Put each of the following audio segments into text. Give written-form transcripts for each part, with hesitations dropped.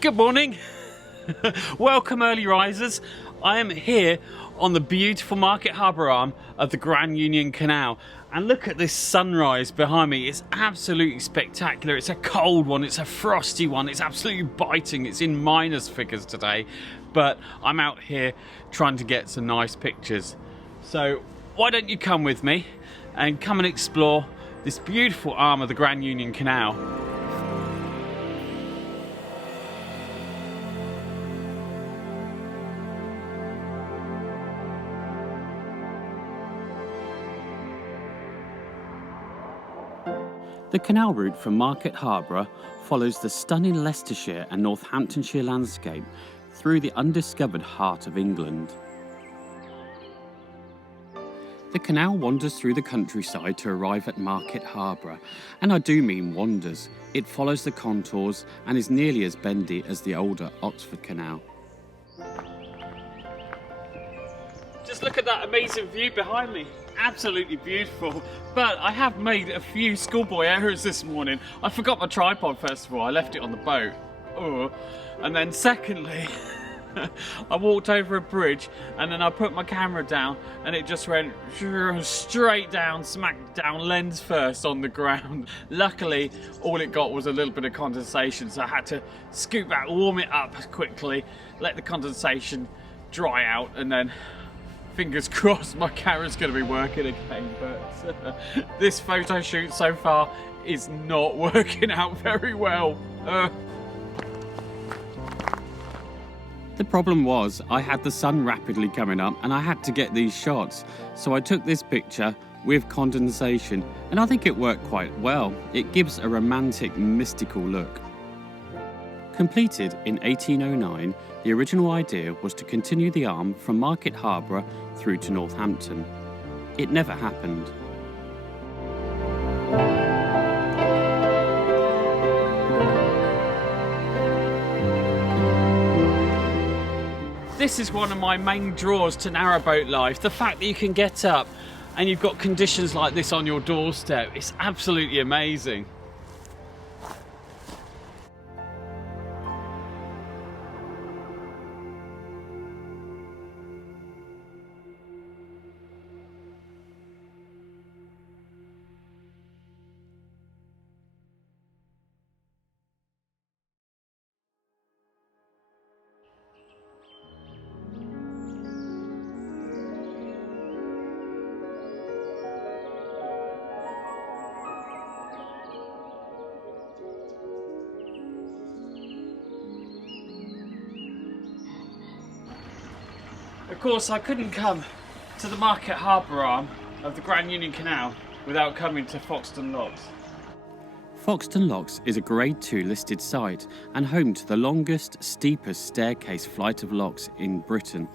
Good morning. Welcome, early risers. I am here on the beautiful Market Harborough arm of the Grand Union Canal. And look at this sunrise behind me. It's absolutely spectacular. It's a cold one, it's a frosty one, it's absolutely biting. It's in minus figures today, but I'm out here trying to get some nice pictures. So why don't you come with me and come and explore this beautiful arm of the Grand Union Canal. The canal route from Market Harborough follows the stunning Leicestershire and Northamptonshire landscape through the undiscovered heart of England. The canal wanders through the countryside to arrive at Market Harborough, and I do mean wanders. It follows the contours and is nearly as bendy as the older Oxford Canal. Just look at that amazing view behind me. Absolutely beautiful. But I have made a few schoolboy errors this morning. I forgot my tripod first of all. I left it on the boat. Oh. And then secondly, I walked over a bridge and then I put my camera down and it just went straight down, smack down lens first on the ground. Luckily, all it got was a little bit of condensation, so I had to scoot back, warm it up quickly, let the condensation dry out, and then fingers crossed my camera's going to be working again. But this photo shoot so far is not working out very well. The problem was I had the sun rapidly coming up and I had to get these shots. So I took this picture with condensation and I think it worked quite well. It gives a romantic, mystical look. Completed in 1809, the original idea was to continue the arm from Market Harborough through to Northampton. It never happened. This is one of my main draws to narrowboat life. The fact that you can get up and you've got conditions like this on your doorstep. It's absolutely amazing. Of course, I couldn't come to the Market Harborough arm of the Grand Union Canal without coming to Foxton Locks. Foxton Locks is a Grade 2 listed site and home to the longest, steepest staircase flight of locks in Britain.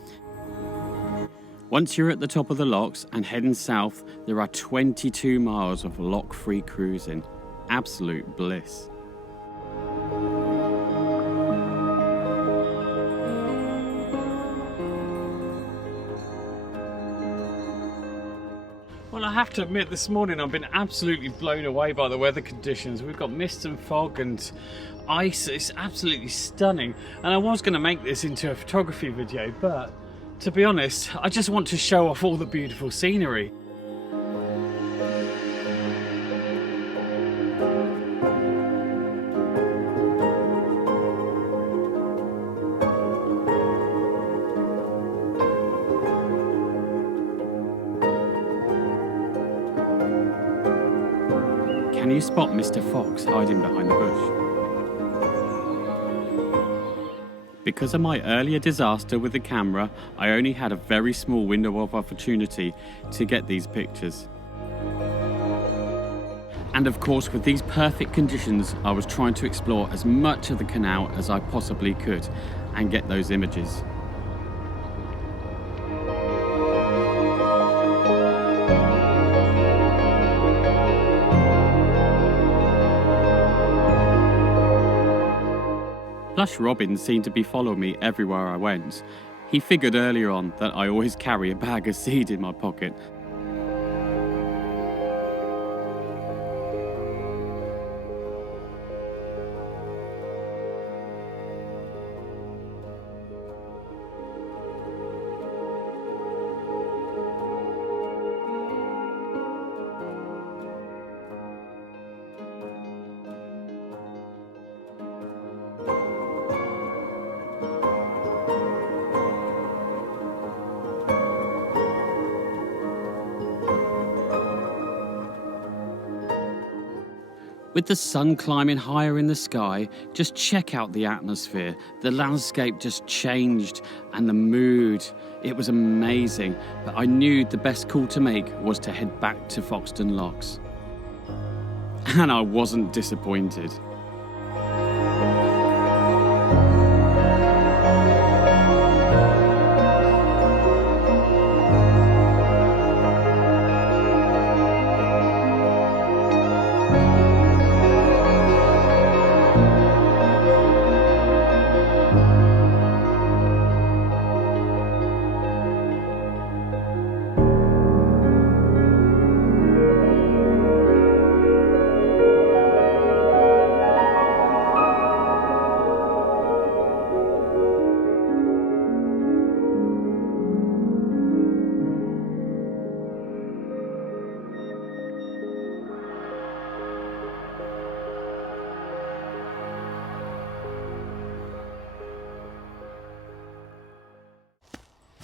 Once you're at the top of the locks and heading south, there are 22 miles of lock-free cruising. Absolute bliss. Well, I have to admit, this morning I've been absolutely blown away by the weather conditions. We've got mist and fog and ice. It's absolutely stunning. And I was going to make this into a photography video, but to be honest, I just want to show off all the beautiful scenery. Can you spot Mr. Fox hiding behind the bush? Because of my earlier disaster with the camera, I only had a very small window of opportunity to get these pictures. And of course, with these perfect conditions, I was trying to explore as much of the canal as I possibly could and get those images. Plush Robin seemed to be following me everywhere I went. He figured earlier on that I always carry a bag of seed in my pocket. With the sun climbing higher in the sky, just check out the atmosphere. The landscape just changed and the mood, it was amazing. But I knew the best call to make was to head back to Foxton Locks. And I wasn't disappointed.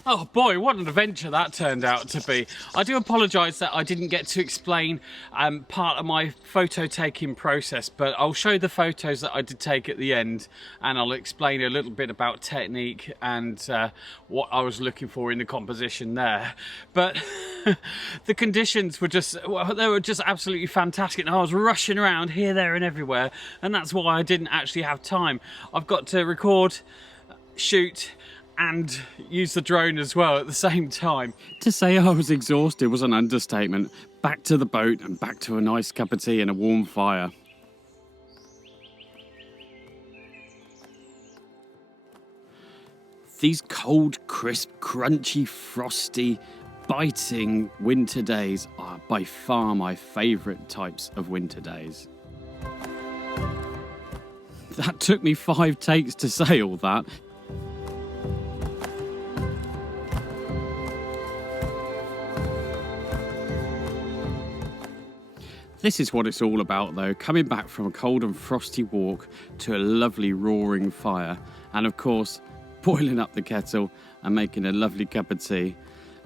Oh boy, what an adventure that turned out to be. I do apologise that I didn't get to explain part of my photo taking process, but I'll show the photos that I did take at the end, and I'll explain a little bit about technique and what I was looking for in the composition there. But the conditions were just, well, they were just absolutely fantastic, and I was rushing around here, there and everywhere, and that's why I didn't actually have time. I've got to record, shoot and use the drone as well at the same time. To say I was exhausted was an understatement. Back to the boat and back to a nice cup of tea and a warm fire. These cold, crisp, crunchy, frosty, biting winter days are by far my favourite types of winter days. That took me 5 takes to say all that. This is what it's all about though, coming back from a cold and frosty walk to a lovely roaring fire, and of course boiling up the kettle and making a lovely cup of tea.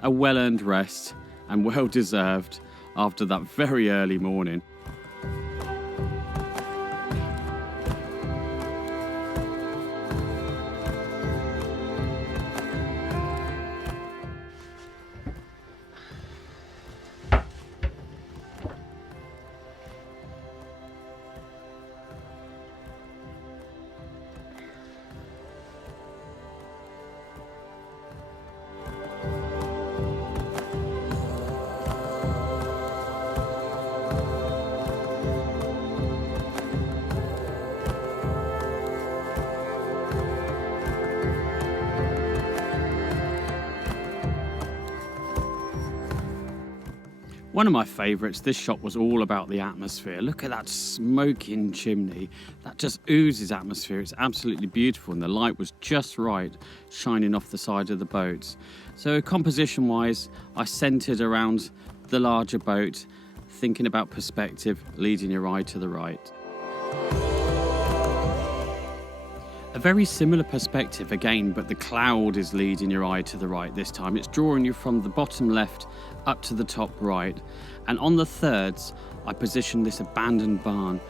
A well-earned rest and well deserved after that very early morning. One of my favourites, this shot was all about the atmosphere. Look at that smoking chimney. That just oozes atmosphere. It's absolutely beautiful, and the light was just right, shining off the side of the boat. So composition-wise, I centred around the larger boat, thinking about perspective, leading your eye to the right. A very similar perspective again, but the cloud is leading your eye to the right this time. It's drawing you from the bottom left up to the top right. And on the thirds, I positioned this abandoned barn.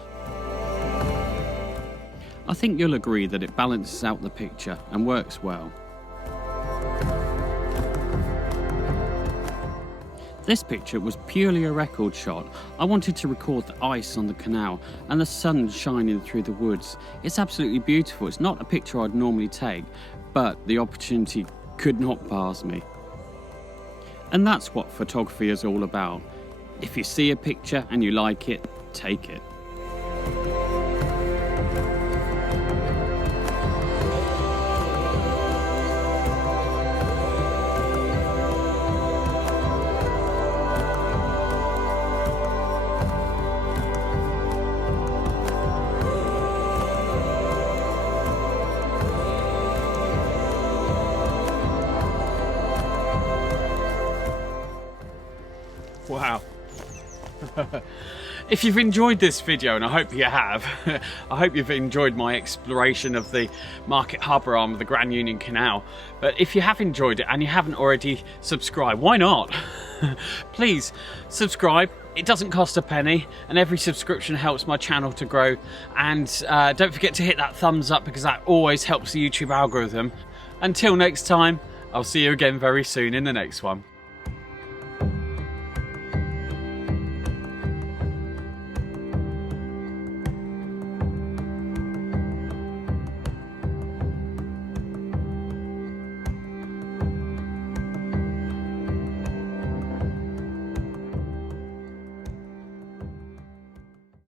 I think you'll agree that it balances out the picture and works well. This picture was purely a record shot. I wanted to record the ice on the canal and the sun shining through the woods. It's absolutely beautiful. It's not a picture I'd normally take, but the opportunity could not pass me. And that's what photography is all about. If you see a picture and you like it, take it. Wow. If you've enjoyed this video, and I hope you have, I hope you've enjoyed my exploration of the Market Harborough arm of the Grand Union Canal. But if you have enjoyed it and you haven't already subscribed, why not? Please subscribe, It doesn't cost a penny, and every subscription helps my channel to grow. And don't forget to hit that thumbs up, because that always helps the YouTube algorithm. Until next time, I'll see you again very soon in the next one.